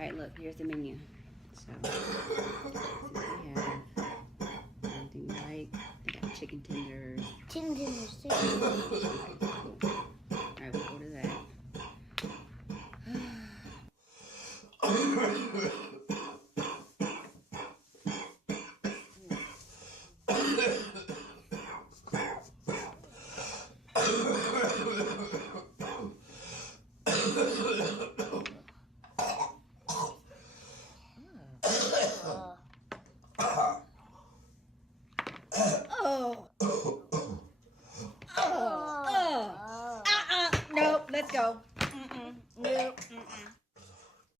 Alright, look, here's the menu. So, let's see what we have. Anything you like. They got chicken tenders. Chicken tenders too. Alright, we'll go to that.